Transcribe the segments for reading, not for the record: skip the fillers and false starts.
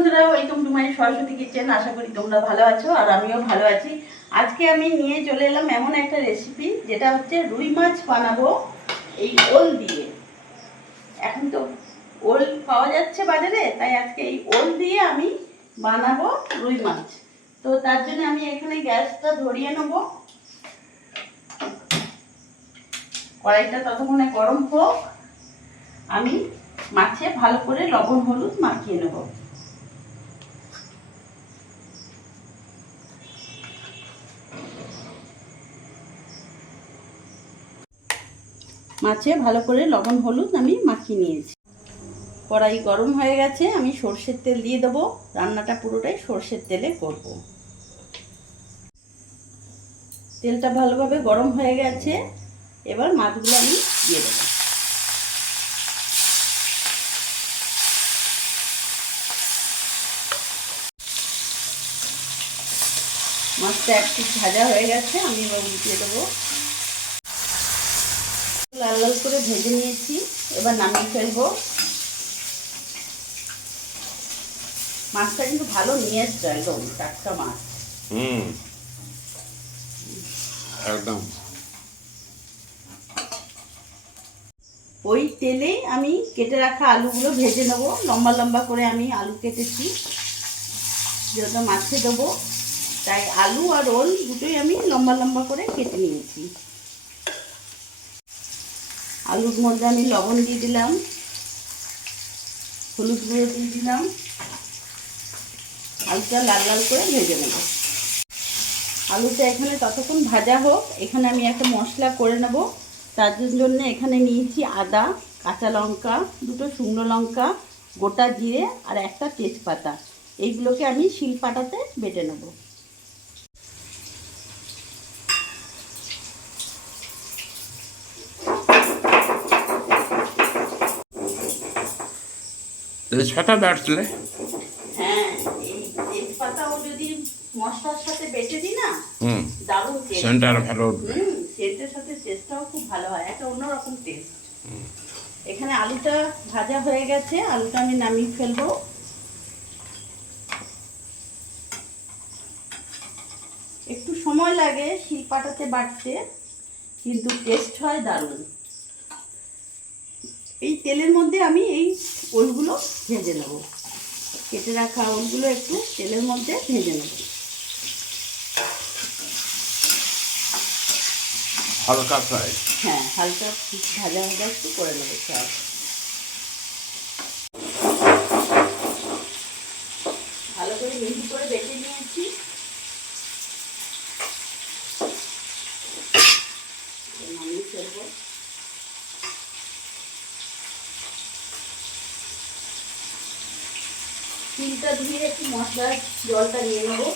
বন্ধুরা, welcome to my Saraswati kitchen. আশা করি তোমরা ভালো আছো আর আমিও ভালো আছি। আজকে আমি নিয়ে চলে এলাম এমন একটা রেসিপি, যেটা হচ্ছে রুই মাছ বানাবো এই ওল দিয়ে। এখন তো ওল পাওয়া যাচ্ছে বাজারে, তাই আজকে এই ওল দিয়ে আমি বানাবো রুই মাছ। তো তার জন্য আমি এখানে গ্যাসটা ধরিয়ে নেব। কড়াইটা ততক্ষণে গরম হোক, আমি মাছে ভালো করে লবণ হলুদ মাখিয়ে নেব। মাছে ভালো করে লবণ হলুদ আমি মাখিয়ে নিয়েছি। কড়াই গরম হয়ে গেছে, আমি সর্ষের তেল দিয়ে দেবো। রান্নাটা পুরোটাই সর্ষের তেলে করব। তেলটা ভালোভাবে গরম হয়ে গেছে, এবার মাছগুলো আমি দিয়ে দেবো। মাছটা একটু ভাজা হয়ে গেছে, আমি এবার উল্টিয়ে দেবো। লাল লাল করে ভেজে নিয়েছি, এবার নামিয়ে ফেলবো। মাছটা কিন্তু ভালো নিয়ে এসছে, একদম টাটকা মাছ। একদম ওই তেলেই আমি কেটে রাখা আলুগুলো ভেজে নেবো। লম্বা লম্বা করে আমি আলু কেটেছি, যেহেতু মাছে দেবো তাই আলু আর ওল দুটোই আমি লম্বা লম্বা করে কেটে নিয়েছি। আলুর মধ্যে আমি লবণ দিয়ে দিলাম, হলুদ গুঁড়ো দিয়ে দিলাম। আলুটা লাল লাল করে ভেজে নেব। আলুটা এখানে ততক্ষণ ভাজা হোক, এখানে আমি একটা মশলা করে নেব। তার জন্য এখানে নিয়েছি আদা, কাঁচা লঙ্কা, দুটো শুকনো লঙ্কা, গোটা জিরে আর একটা তেজপাতা। এইগুলোকে আমি শিলপাটাতে বেটে নেব। তেজপাতা বাটলে হ্যাঁ, এই তেজপাতাও যদি মশলার সাথে বেটে দিই না, দারুণ টেস্ট। সেন্টার ভালো। সেন্টের সাথে টেস্টটাও খুব ভালো হয়, একটা অন্যরকম টেস্ট। এখানে আলুটা ভাজা হয়ে গেছে, আলুটা আমি নামিয়ে ফেলবো। একটু সময় লাগে শিলপাটাতে বাটতে, কিন্তু টেস্ট হয় দারুণ। এই তেলের মধ্যে আমি এই ওলগুলো ভেজে নেব। কেটে রাখা ওলগুলো একটু তেলের মধ্যে ভেজে নেব। হালকা ফ্রাই। হ্যাঁ, হালকা ভাজা ভাজা একটু করে নেবো সব। ভালো করে মিহি করে বেটে নিয়েছি। নামিয়ে ফেলবো। তিলটা ধুয়ে একটু মশলার জলটা নিয়ে নেবো।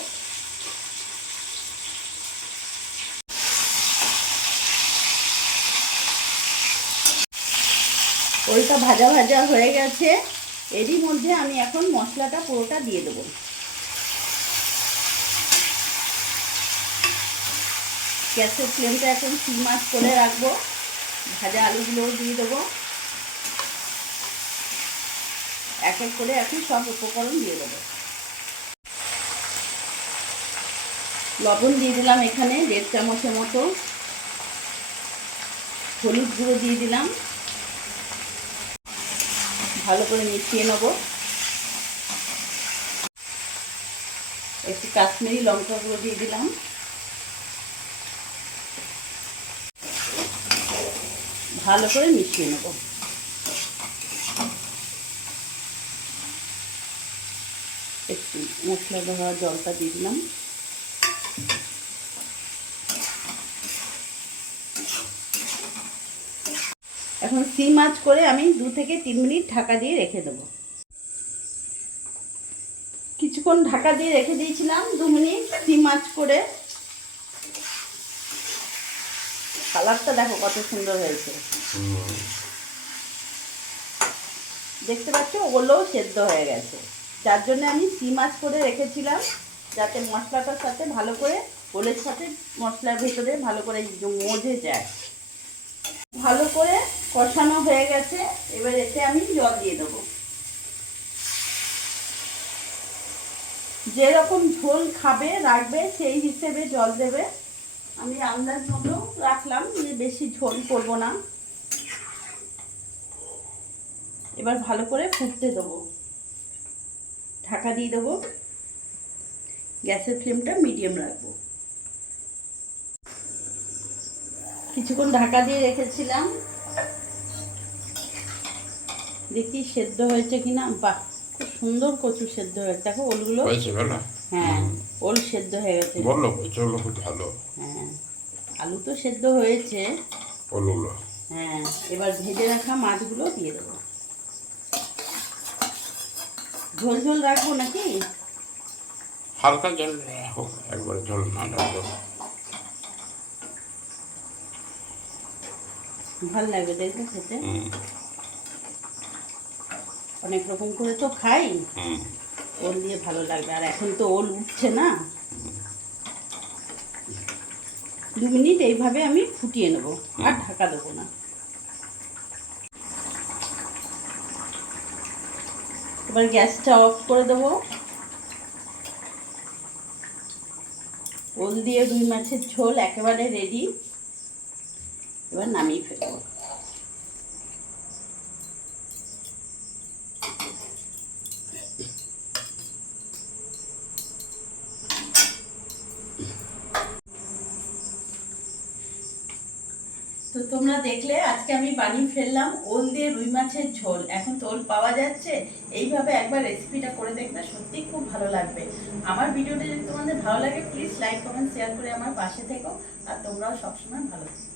ওলটা ভাজা ভাজা হয়ে গেছে, এরই মধ্যে আমি এখন মশলাটা পুরোটা দিয়ে দেবো। গ্যাসের ফ্লেমটা এখন সিম আঁচ করে রাখবো। ভাজা আলুগুলোও দিয়ে দেবো। এক এক করে এখন সব উপকরণ দিয়ে দেবো। লবণ দিয়ে দিলাম এখানে 1.5 চামচের মতো। হলুদ গুঁড়ো দিয়ে দিলাম। ভালো করে মিশিয়ে নেব। একটু কাশ্মীরি লঙ্কা গুঁড়ো দিয়ে দিলাম। ভালো করে মিশিয়ে নেব। একটু মশলা ধরা জলটা দিয়ে দিলাম। এখন সিম আঁচ করে আমি 2 থেকে 3 মিনিট ঢাকা দিয়ে রেখে দেবো। কিছুক্ষণ ঢাকা দিয়ে রেখে দিয়েছিলাম, 2 মিনিট সিম আঁচ করে। কালারটা দেখো কত সুন্দর হয়েছে। দেখতে পাচ্ছ, ওগুলোও সেদ্ধ হয়ে গেছে। যার জন্য আমি সিম আঁচ করে রেখেছিলাম, যাতে মশলাটার সাথে ভালো করে, ওলের সাথে মশলার ভেতরে ভালো করে মজে যায়। ভালো করে কষানো হয়ে গেছে, এবার এতে আমি জল দিয়ে দেবো। যেরকম ঝোল খাবে রাখবে সেই হিসেবে জল দেবে। আমি আন্দাজ মতো রাখলাম, যে বেশি ঝোল করব না। এবার ভালো করে ফুটতে দেবো, ঢাকা দিয়ে দেবো, গ্যাসের ফ্লেমটা মিডিয়াম রাখবো। কিছুক্ষণ ঢাকা দিয়ে রেখেছিলাম, দেখি সেদ্ধ হয়েছে কিনা। বাহ, খুব সুন্দর কচু সেদ্ধ হয়েছে, দেখো ওলগুলো। হয়েছে ভালো? হ্যাঁ, ওল সেদ্ধ হয়ে গেছে। বললো চলো খুব ভালো। হ্যাঁ, আলু তো সেদ্ধ হয়েছে। ওলগুলো হ্যাঁ, এবার ভেজে রাখা মাছগুলো দিয়ে দেবো। ঝোল ঝোল রাখবো নাকি? হালকা জল রাখো, একবারে জল না রাখো। ভালো লাগবে দেখবে খেতে। হুম অনেক রকম করে তো খাই, হুম। ওল দিয়ে ভালো লাগবে। আর এখন তো ওল উঠছে না। 2 মিনিট এইভাবে আমি ফুটিয়ে নেব, আর ঢাকা দেবো না। এবার গ্যাসটা অফ করে দেবো। ওল দিয়ে রুই মাছের ঝোল একেবারে রেডি। এবার নামিয়ে ফেলবো। তো তোমরা দেখলে আজকে আমি বানিয়ে ফেললাম ওল দিয়ে রুই মাছের ঝোল। এখন তো ওল পাওয়া যাচ্ছে, এইভাবে একবার রেসিপিটা করে দেখবে, সত্যি খুব ভালো লাগবে। আমার ভিডিওটা যদি তোমাদের ভালো লাগে প্লিজ লাইক কমেন্ট শেয়ার করে আমার পাশে থেকো। আর তোমরাও সবসময় ভালো থেকো।